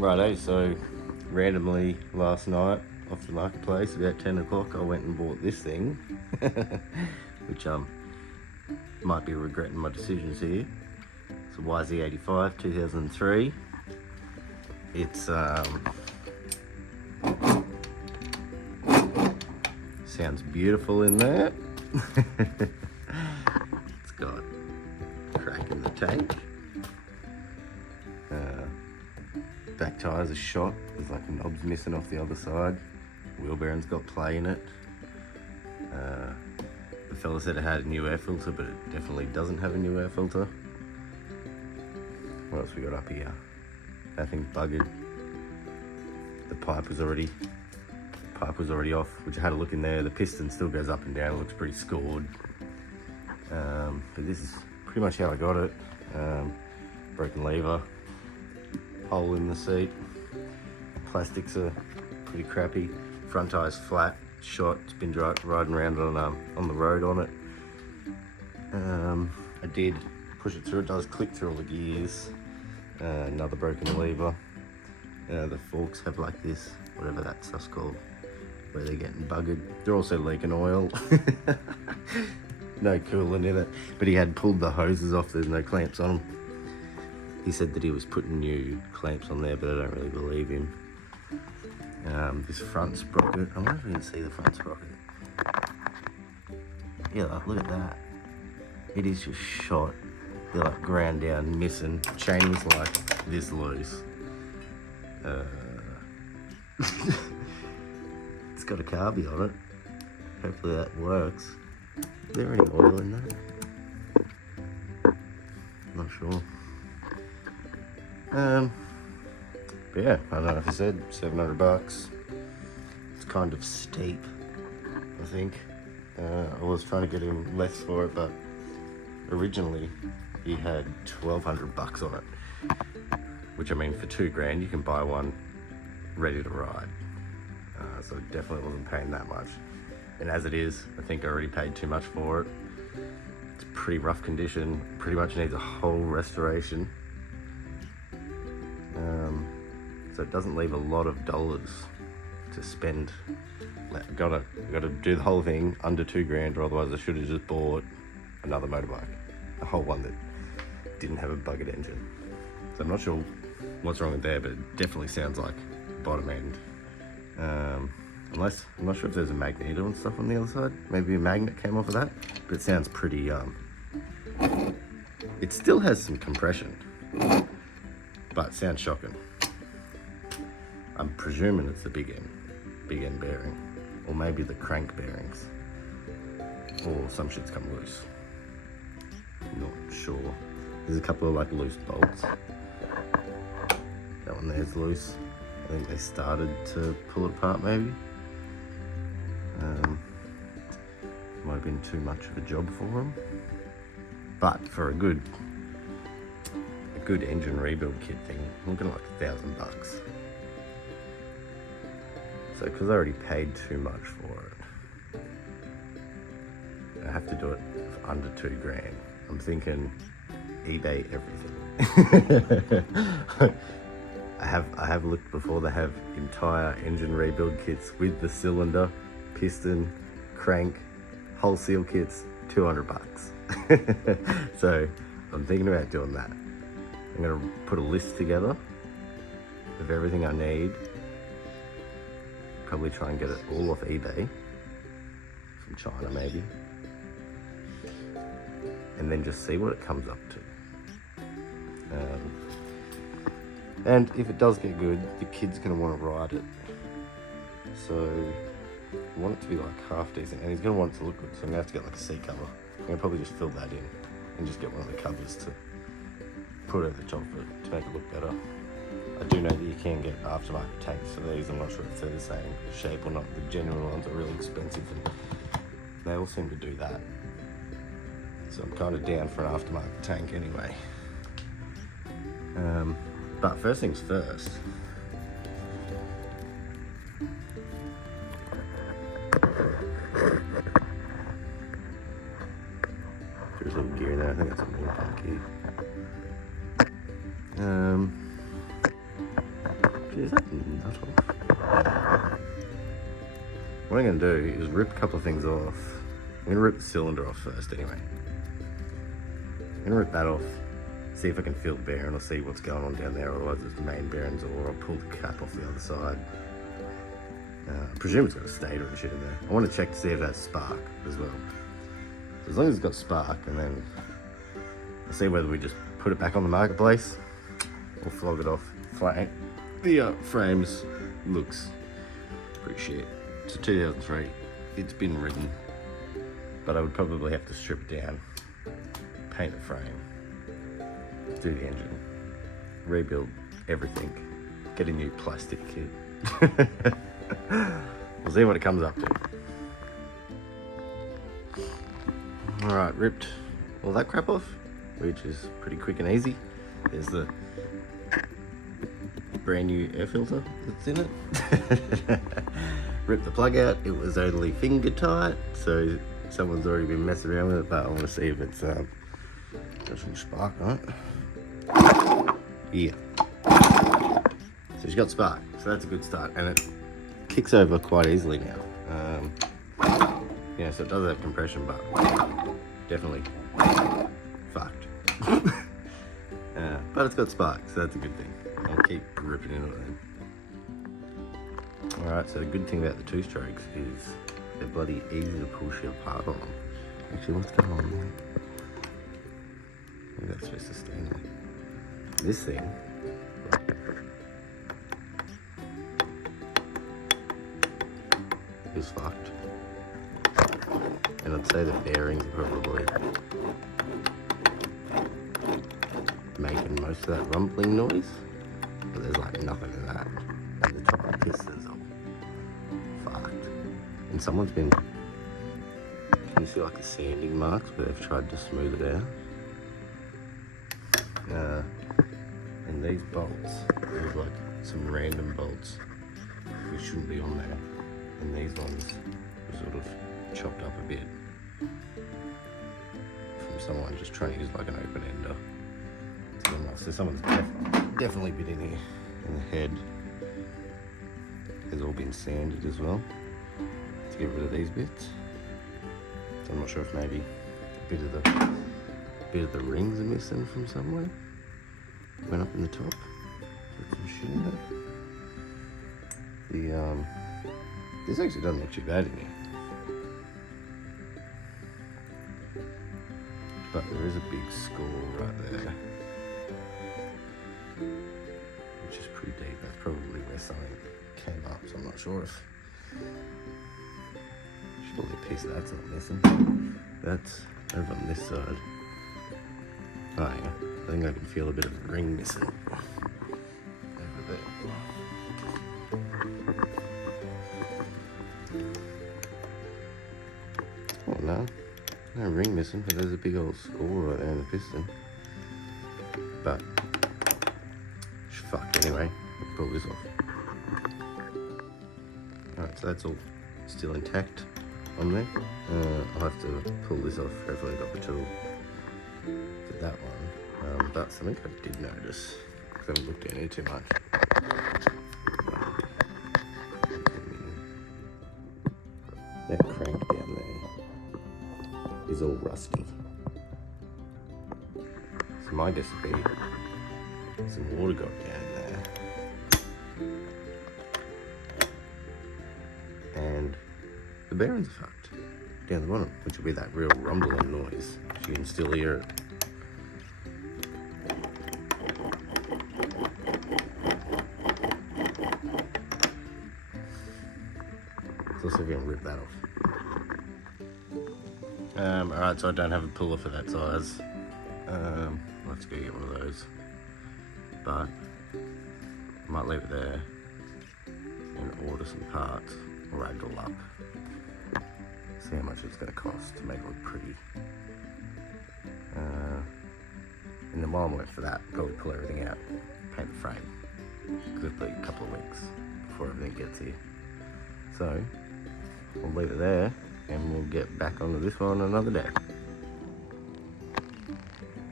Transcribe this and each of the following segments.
Righto, so randomly last night off the marketplace about 10 o'clock I went and bought this thing which might be regretting my decisions here. It's a yz85 2003. It's sounds beautiful in there. It's got a crack in the tank. Back tyres are shot, there's like a knob's missing off the other side. Wheel bearing's got play in it. The fella said it had a new air filter, but it definitely doesn't have a new air filter. What else we got up here? That thing's buggered. The pipe was already off, which I had a look in there. The piston still goes up and down, it looks pretty scored. But this is pretty much how I got it. Broken lever, hole in the seat. Plastics are pretty crappy. Front tyre's flat, shot. It's been riding around on the road on it. I did push it through. It does click through all the gears. Another broken lever. The forks have like this, whatever that stuff's called, where they're getting buggered. They're also leaking oil. No coolant in it. But he had pulled the hoses off. There's no clamps on them. He said that he was putting new clamps on there, but I don't really believe him. This front sprocket, I wonder if you can see the front sprocket. Yeah, look at that. It is just shot. They're like ground down, missing. Chain is like this loose. It's got a carby on it. Hopefully that works. Is there any oil in that? Not sure. But yeah, I don't know if I said $700. It's kind of steep, I think. I was trying to get him less for it, but originally he had $1,200 on it. Which I mean, for $2,000 you can buy one ready to ride. So it definitely wasn't paying that much. And as it is, I think I already paid too much for it. It's pretty rough condition, pretty much needs a whole restoration. So it doesn't leave a lot of dollars to spend. I've got to do the whole thing under $2,000, or otherwise I should have just bought another motorbike, a whole one that didn't have a buggered engine. So I'm not sure what's wrong with there, but it definitely sounds like bottom end. Unless, I'm not sure if there's a magneto and stuff on the other side. Maybe a magnet came off of that, but it sounds pretty, it still has some compression, but it sounds shocking. I'm presuming it's the big end bearing, or maybe the crank bearings, or some shit's come loose. I'm not sure. There's a couple of like loose bolts. That one there's loose. I think they started to pull it apart maybe. Might have been too much of a job for them. But for a good engine rebuild kit thing, I'm looking at like $1,000. So because I already paid too much for it, I have to do it for under $2,000. I'm thinking eBay everything. I have looked before. They have entire engine rebuild kits with the cylinder, piston, crank, whole seal kits, $200. So I'm thinking about doing that. I'm gonna put a list together of everything I need. Probably try and get it all off eBay, from China maybe, and then just see what it comes up to. And if it does get good, the kid's gonna want to ride it. So I want it to be like half decent, and he's gonna want it to look good. So I'm gonna have to get like a seat cover. I'm gonna probably just fill that in and just get one of the covers to put over the top of it to make it look better. I do know that you can get aftermarket tanks for these. I'm not sure if they're the same shape or not. The genuine ones are really expensive, and they all seem to do that. So I'm kind of down for an aftermarket tank anyway. But first things first. There's a little gear in there. I think that's a wheel pump key. Actually, is that nut off? What I'm going to do is rip a couple of things off. I'm going to rip the cylinder off first anyway. I'm going to rip that off, see if I can feel the bearing or see what's going on down there, otherwise it's the main bearings, or I'll pull the cap off the other side. I presume it's got a stator and shit in there. I want to check to see if it has spark as well. So as long as it's got spark, and then I'll see whether we just put it back on the marketplace or flog it off flat. The frames looks pretty shit. It's a 2003. It's been ridden, but I would probably have to strip it down, paint the frame, do the engine, rebuild everything, get a new plastic kit. We'll see what it comes up to. Alright, ripped all that crap off, which is pretty quick and easy. There's the brand new air filter that's in it. Ripped the plug out. It was only finger tight, so someone's already been messing around with it, but I want to see if it's got some spark on it. Yeah. So she's got spark, so that's a good start, and it kicks over quite easily now. Yeah, so it does have compression, but definitely fucked. But it's got spark, so that's a good thing. I'll keep ripping into it then. Alright, so the good thing about the two-strokes is they're bloody easy to pull shit apart on them. Actually, what's going on there? I think that's supposed to stand there. This thing, is fucked. And I'd say the bearings are probably making most of that rumbling noise, but there's like nothing in that. And the top of the pistons are fucked. And someone's been, can you see like the sanding marks where they've tried to smooth it out? And these bolts, there's like some random bolts which shouldn't be on there. And these ones were sort of chopped up a bit from someone just trying to use like an open ender. So someone's definitely been in here. And the head has all been sanded as well to get rid of these bits. So I'm not sure if maybe a bit of the rings are missing from somewhere. Went up in the top. Put some shit in it. This actually doesn't look too bad in here. But there is a big score right there, which is pretty deep. That's probably where something came up, so I'm not sure if... Surely a piece of that's not missing. That's over on this side. Oh yeah, I think I can feel a bit of a ring missing over there. Oh no, no ring missing, but there's a big old score right there in the piston. But it's fucked anyway. Let's pull this off. Alright, so that's all still intact on there. I'll have to pull this off. Hopefully I got the tool for that one. But something I did notice, because I haven't looked down here too much. That crank down there is all rusty. So my guess would be some water got down there. And the bearings are fucked down the bottom, which will be that real rumbling noise. You can still hear it. So let's see if we can rip that off. Alright, so I don't have a puller for that size. Let's go get one of those. But I might leave it there and order some parts or add it all up. See how much it's going to cost to make it look pretty. And then while I'm waiting for that, probably pull everything out, paint the frame. Because it'll be a couple of weeks before everything gets here. So we'll leave it there and we'll get back onto this one another day.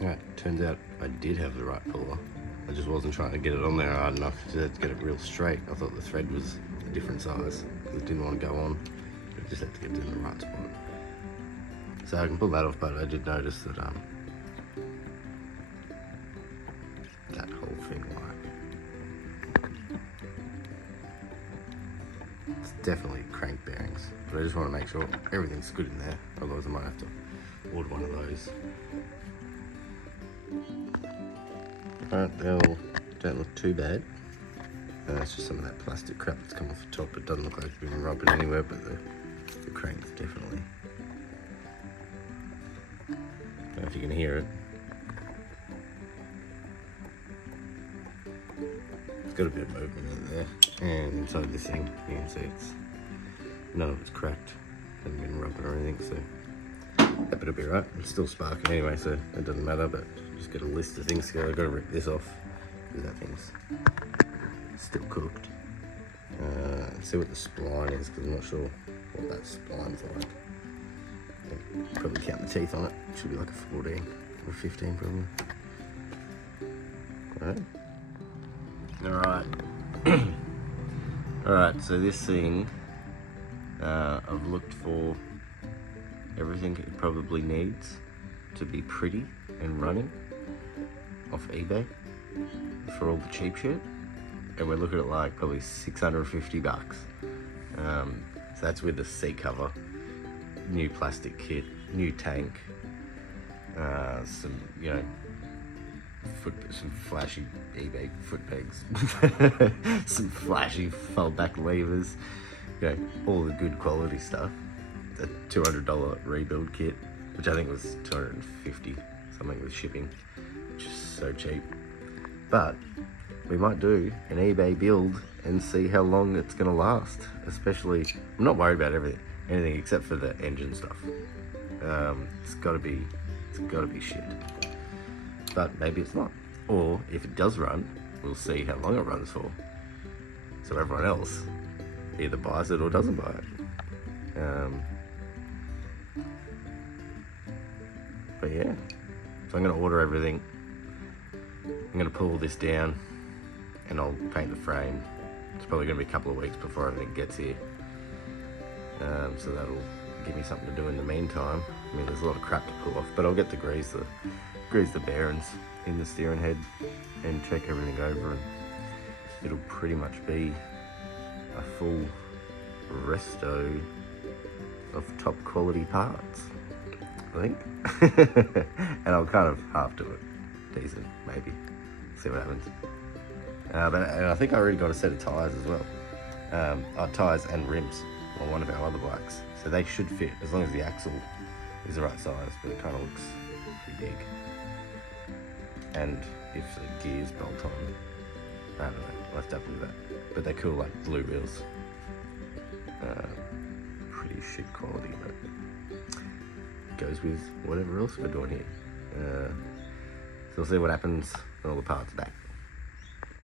Alright, turns out I did have the right puller. I just wasn't trying to get it on there hard enough to get it real straight. I thought the thread was a different size because it didn't want to go on. It just had to get it in the right spot. So I can pull that off, but I did notice that that whole thing, like, it's definitely crank bearings, but I just want to make sure everything's good in there, otherwise I might have to order one of those. Alright, they all don't look too bad. It's just some of that plastic crap that's come off the top. It doesn't look like it's been rubbing anywhere, but the crank's definitely. I don't know if you can hear it. It's got a bit of movement in there. And inside this thing, you can see none of it's cracked. Hasn't been rubbing or anything, so that bit'll be right. It's still sparking anyway, so it doesn't matter, but just got a list of things to go. I've got to rip this off, because that thing's still cooked. See what the spline is, because I'm not sure what that spline's like. Probably count the teeth on it. It should be like a 14 or 15 probably. Alright. Alright, so this thing, I've looked for everything it probably needs to be pretty and running off eBay for all the cheap shit, and we're looking at like probably $650. So that's with the seat cover, new plastic kit, new tank, some, you know, some flashy eBay foot pegs, some flashy fold back levers, you know, all the good quality stuff. A $200 rebuild kit, which I think was $250 something with shipping, which is so cheap. But we might do an eBay build and see how long it's gonna last. Especially, I'm not worried about anything except for the engine stuff. It's gotta be shit. But maybe it's not. Or if it does run, we'll see how long it runs for. So everyone else either buys it or doesn't buy it. But yeah, so I'm gonna order everything. I'm gonna pull this down and I'll paint the frame. It's probably gonna be a couple of weeks before everything gets here. So that'll give me something to do in the meantime. I mean, there's a lot of crap to pull off, but I'll get to grease the bearings in the steering head and check everything over, and it'll pretty much be a full resto of top quality parts, I think. And I'll kind of half do it decent, maybe. See what happens. And I think I already got a set of tyres as well. Tyres and rims on one of our other bikes. So they should fit, as long as the axle is the right size, but it kind of looks pretty big. And if the gears bolt on, I don't know, I'll have to have a look at that. But they're cool, like blue wheels. Pretty shit quality, but goes with whatever else we're doing here. So we'll see what happens when all the parts are back.